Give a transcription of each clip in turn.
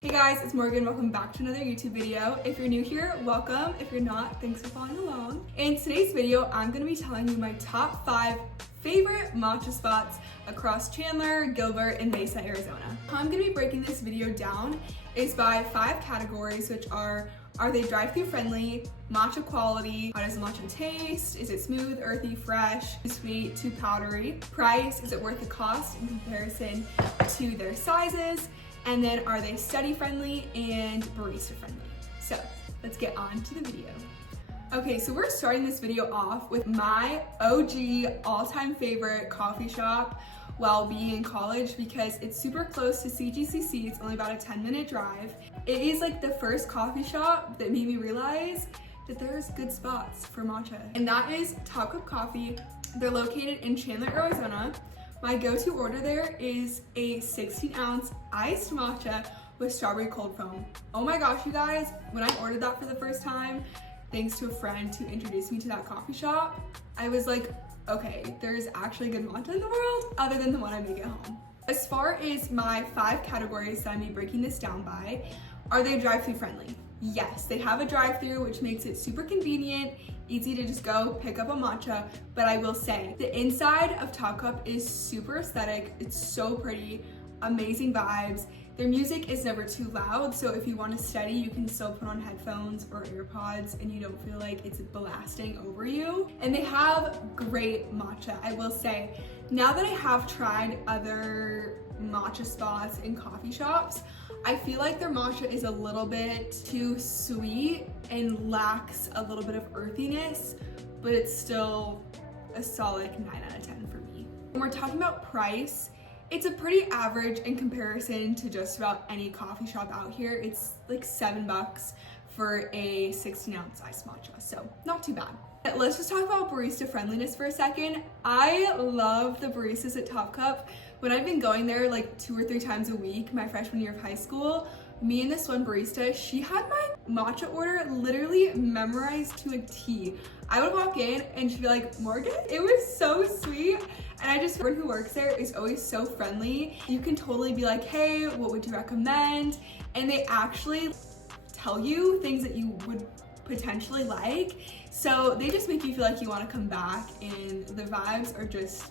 Hey guys, it's Morgan. Welcome back to another YouTube video. If you're new here, welcome. If you're not, thanks for following along. In today's video, I'm going to be telling you my top 5 favorite matcha spots across Chandler, Gilbert, and Mesa, Arizona. How I'm going to be breaking this video down is by 5 categories, which are they drive-thru friendly, matcha quality, how does the matcha taste, is it smooth, earthy, fresh, too sweet, too powdery, price, is it worth the cost in comparison to their sizes, and then are they study friendly and barista friendly? So let's get on to the video. Okay, so we're starting this video off with my OG all-time favorite coffee shop while being in college because it's super close to CGCC. It's only about a 10-minute drive. It is like the first coffee shop that made me realize that there's good spots for matcha, and that is Top Cup Coffee. They're located in Chandler, Arizona. My go-to order there is a 16-ounce iced matcha with strawberry cold foam. Oh my gosh, you guys, when I ordered that for the first time, thanks to a friend who introduced me to that coffee shop, I was like, okay, there's actually good matcha in the world other than the one I make at home. As far as my 5 categories that I'm gonna be breaking this down by, are they drive-thru friendly? Yes, they have a drive-thru, which makes it super convenient, easy to just go pick up a matcha, but I will say the inside of Top Cup is super aesthetic. It's so pretty, amazing vibes. Their music is never too loud, so if you want to study, you can still put on headphones or AirPods and you don't feel like it's blasting over you. And they have great matcha, I will say. Now that I have tried other matcha spots in coffee shops, I feel like their matcha is a little bit too sweet and lacks a little bit of earthiness, but it's still a solid 9 out of 10 for me. When we're talking about price, it's a pretty average in comparison to just about any coffee shop out here. It's like $7 for a 16-ounce iced matcha, so not too bad. Let's just talk about barista friendliness for a second. I love the baristas at Top Cup. When I've been going there like 2 or 3 times a week my freshman year of high school, me and this one barista, she had my matcha order literally memorized to a T. I would walk in and she'd be like, Morgan? It was so sweet. And I just, everyone who works there is always so friendly. You can totally be like, hey, what would you recommend? And they actually tell you things that you would potentially like. So they just make you feel like you want to come back, and the vibes are just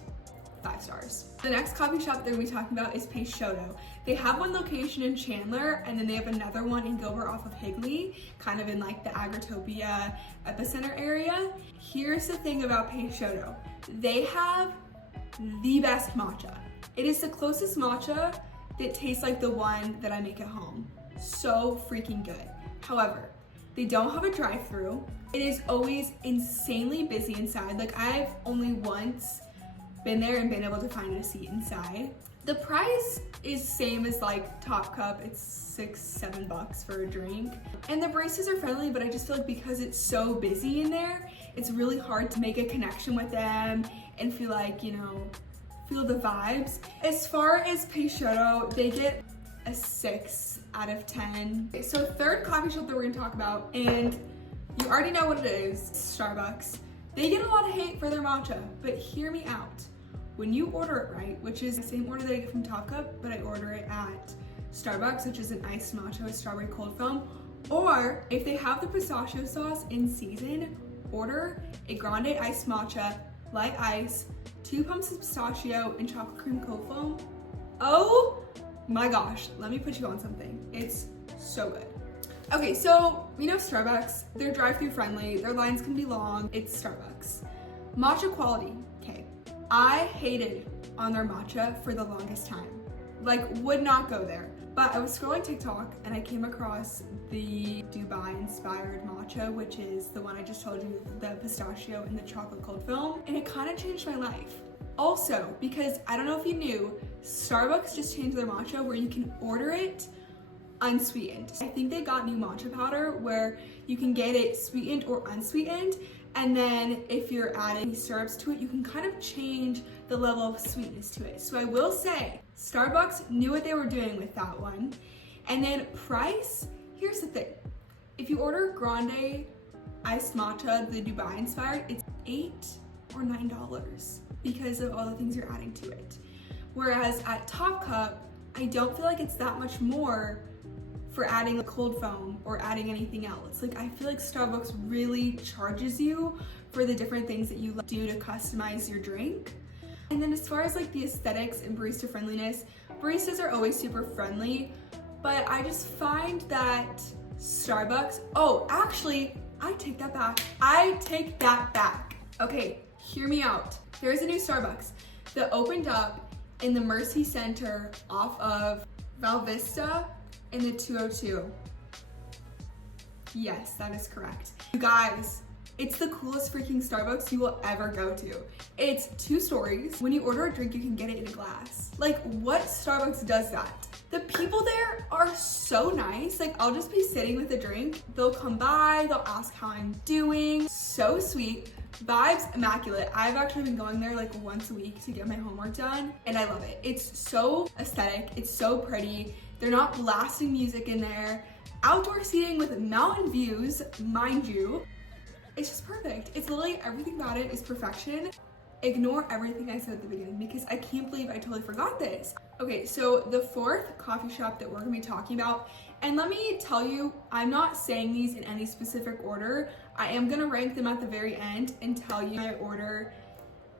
5 stars. The next coffee shop that we'll be talking about is Peixoto. They have one location in Chandler, and then they have another one in Gilbert off of Higley, kind of in like the Agritopia epicenter area. Here's the thing about Peixoto. They have the best matcha. It is the closest matcha that tastes like the one that I make at home. So freaking good. However, they don't have a drive-thru. It is always insanely busy inside. Like, I've only once been there and been able to find a seat inside. The price is same as like Top Cup. It's $6-7 for a drink. And the baristas are friendly, but I just feel like because it's so busy in there, it's really hard to make a connection with them and feel like, you know, feel the vibes. As far as Peixoto, they get a 6 out of 10. Okay, so third coffee shop that we're gonna talk about, and you already know what it is, Starbucks. They get a lot of hate for their matcha, but hear me out. When you order it right, which is the same order that I get from Top Cup, but I order it at Starbucks, which is an iced matcha with strawberry cold foam, or if they have the pistachio sauce in season, order a grande iced matcha, light ice, 2 pumps of pistachio, and chocolate cream cold foam. Oh my gosh, let me put you on something. It's so good. Okay, so you know Starbucks, they're drive-thru friendly, their lines can be long, it's Starbucks. Matcha quality, okay. I hated on their matcha for the longest time. Like, would not go there. But I was scrolling TikTok and I came across the Dubai-inspired matcha, which is the one I just told you, the pistachio and the chocolate cold foam, and it kind of changed my life. Also, because I don't know if you knew, Starbucks just changed their matcha where you can order it unsweetened. I think they got new matcha powder where you can get it sweetened or unsweetened, and then if you're adding syrups to it, you can kind of change the level of sweetness to it. So I will say, Starbucks knew what they were doing with that one. And then price, here's the thing. If you order grande iced matcha, the Dubai inspired, it's $8 or $9 because of all the things you're adding to it. Whereas at Top Cup, I don't feel like it's that much more for adding a cold foam or adding anything else. Like, I feel like Starbucks really charges you for the different things that you do to customize your drink. And then as far as like the aesthetics and barista friendliness, baristas are always super friendly, but I just find that Starbucks, oh, actually, I take that back. Okay, hear me out. There's a new Starbucks that opened up in the Mercy Center off of Val Vista in the 202. Yes, that is correct. You guys, it's the coolest freaking Starbucks you will ever go to. It's 2 stories. When you order a drink, you can get it in a glass. Like, what Starbucks does that? The people there are so nice. Like, I'll just be sitting with a drink. They'll come by, they'll ask how I'm doing. So sweet. Vibes immaculate. I've actually been going there like once a week to get my homework done, and I love it. It's so aesthetic, it's so pretty. They're not blasting music in there. Outdoor seating with mountain views, mind you. It's just perfect. It's literally everything about it is perfection. Ignore everything I said at the beginning because I can't believe I totally forgot this. Okay, so the 4th coffee shop that we're gonna be talking about, and let me tell you, I'm not saying these in any specific order. I am gonna rank them at the very end and tell you my order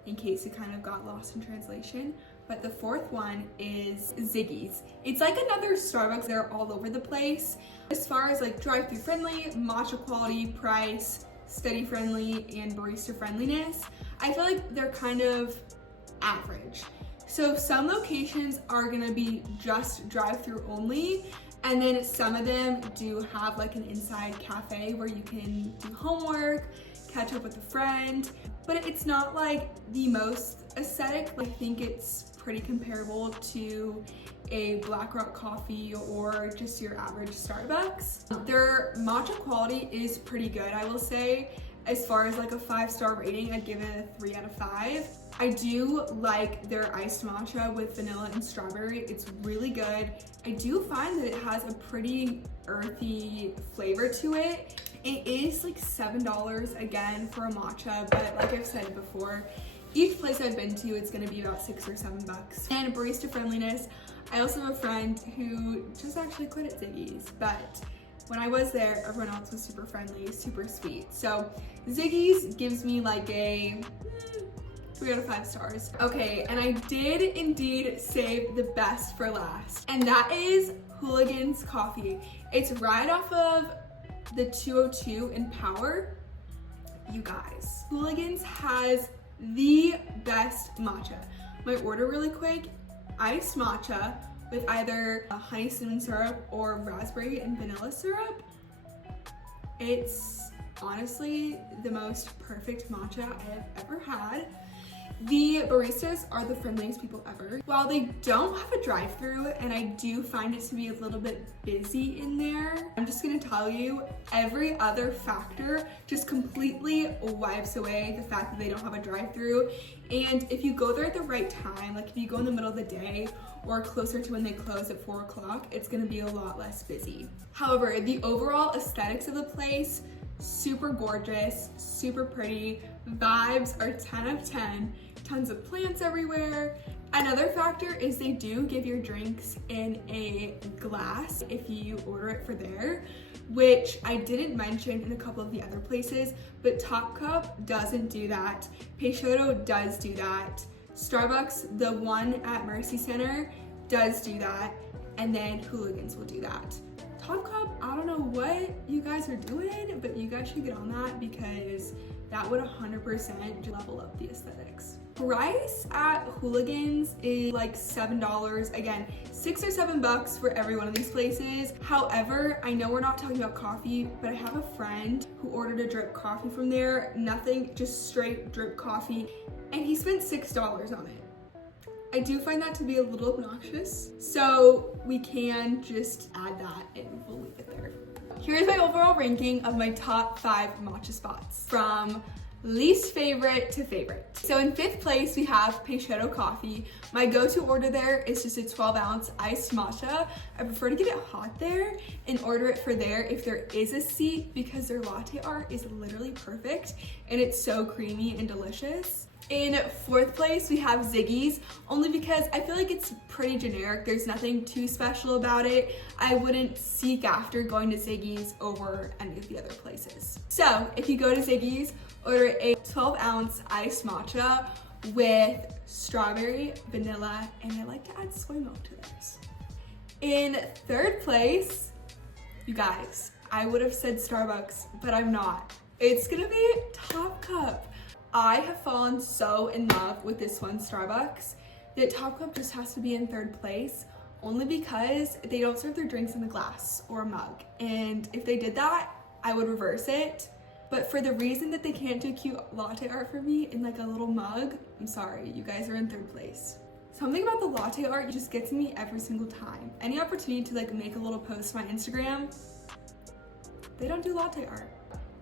in case it kind of got lost in translation. But the 4th one is Ziggis. It's like another Starbucks. They're all over the place. As far as like drive-through friendly, matcha quality, price, study friendly, and barista friendliness, I feel like they're kind of average. So some locations are gonna be just drive-through only, and then some of them do have like an inside cafe where you can do homework, catch up with a friend, but it's not like the most aesthetic. I think it's pretty comparable to a Black Rock coffee or just your average Starbucks. Their matcha quality is pretty good, I will say. As far as like a 5-star rating, I'd give it a 3 out of 5. I do like their iced matcha with vanilla and strawberry. It's really good. I do find that it has a pretty earthy flavor to it. It is like $7 again for a matcha, but like I've said before, each place I've been to, it's gonna be about $6 or $7. And barista friendliness, I also have a friend who just actually quit at Ziggis, but when I was there, everyone else was super friendly, super sweet. So Ziggis gives me like a 3 out of 5 stars. Okay, and I did indeed save the best for last, and that is Hooligans coffee. It's right off of the 202 in Power. You guys, Hooligans has the best matcha. My order really quick, iced matcha with either a honey cinnamon syrup or raspberry and vanilla syrup. It's honestly the most perfect matcha I have ever had. The baristas are the friendliest people ever. While they don't have a drive-through, and I do find it to be a little bit busy in there, I'm just gonna tell you, every other factor just completely wipes away the fact that they don't have a drive-through. And if you go there at the right time, like if you go in the middle of the day or closer to when they close at 4 o'clock, it's gonna be a lot less busy. However, the overall aesthetics of the place, super gorgeous, super pretty, vibes are 10 out of 10, tons of plants everywhere. Another factor is they do give your drinks in a glass if you order it for there, which I didn't mention in a couple of the other places, but Top Cup doesn't do that. Peixoto does do that. Starbucks, the one at Mercy Center, does do that, and then Hooligans will do that. Top Cup, I don't know what you guys are doing, but you guys should get on that because that would 100% level up the aesthetics. Price at Hooligans is like $7. Again, $6 or $7 for every one of these places. However, I know we're not talking about coffee, but I have a friend who ordered a drip coffee from there. Nothing, just straight drip coffee, and he spent $6 on it. I do find that to be a little obnoxious, so we can just add that and we'll leave it there. Here's my overall ranking of my top 5 matcha spots from least favorite to favorite. So in 5th place, we have Peixoto Coffee. My go-to order there is just a 12-ounce iced matcha. I prefer to get it hot there and order it for there if there is a seat because their latte art is literally perfect and it's so creamy and delicious. In fourth place, we have Ziggies, only because I feel like it's pretty generic. There's nothing too special about it. I wouldn't seek after going to Ziggies over any of the other places. So if you go to Ziggies, order a 12-ounce iced matcha with strawberry, vanilla, and I like to add soy milk to theirs. In third place, you guys, I would have said Starbucks, but I'm not. It's gonna be Top Cup. I have fallen so in love with this one Starbucks that Top Cup just has to be in third place, only because they don't serve their drinks in a glass or a mug. And if they did that, I would reverse it. But for the reason that they can't do cute latte art for me in like a little mug, I'm sorry, you guys are in third place. Something about the latte art just gets me every single time. Any opportunity to like make a little post on my Instagram, they don't do latte art.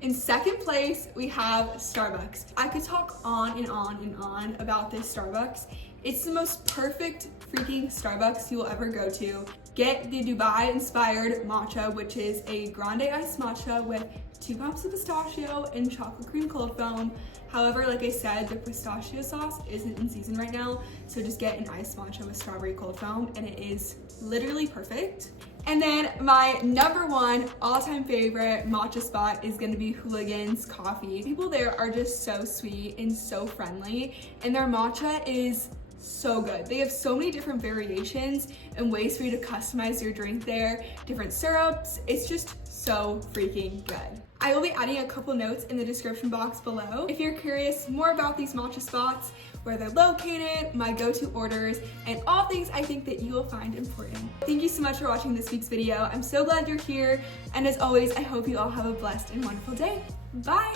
In second place, we have Starbucks. I could talk on and on and on about this Starbucks. It's the most perfect freaking Starbucks you will ever go to. Get the Dubai-inspired matcha, which is a grande iced matcha with 2 pumps of pistachio and chocolate cream cold foam. However, like I said, the pistachio sauce isn't in season right now, so just get an iced matcha with strawberry cold foam, and it is literally perfect. And then my number one all-time favorite matcha spot is gonna be Hooligans Coffee. People there are just so sweet and so friendly, and their matcha is so good. They have so many different variations and ways for you to customize your drink there, different syrups. It's just so freaking good. I will be adding a couple notes in the description box below if you're curious more about these matcha spots, where they're located, my go-to orders, and all things I think that you will find important. Thank you so much for watching this week's video. I'm so glad you're here, and as always, I hope you all have a blessed and wonderful day. Bye!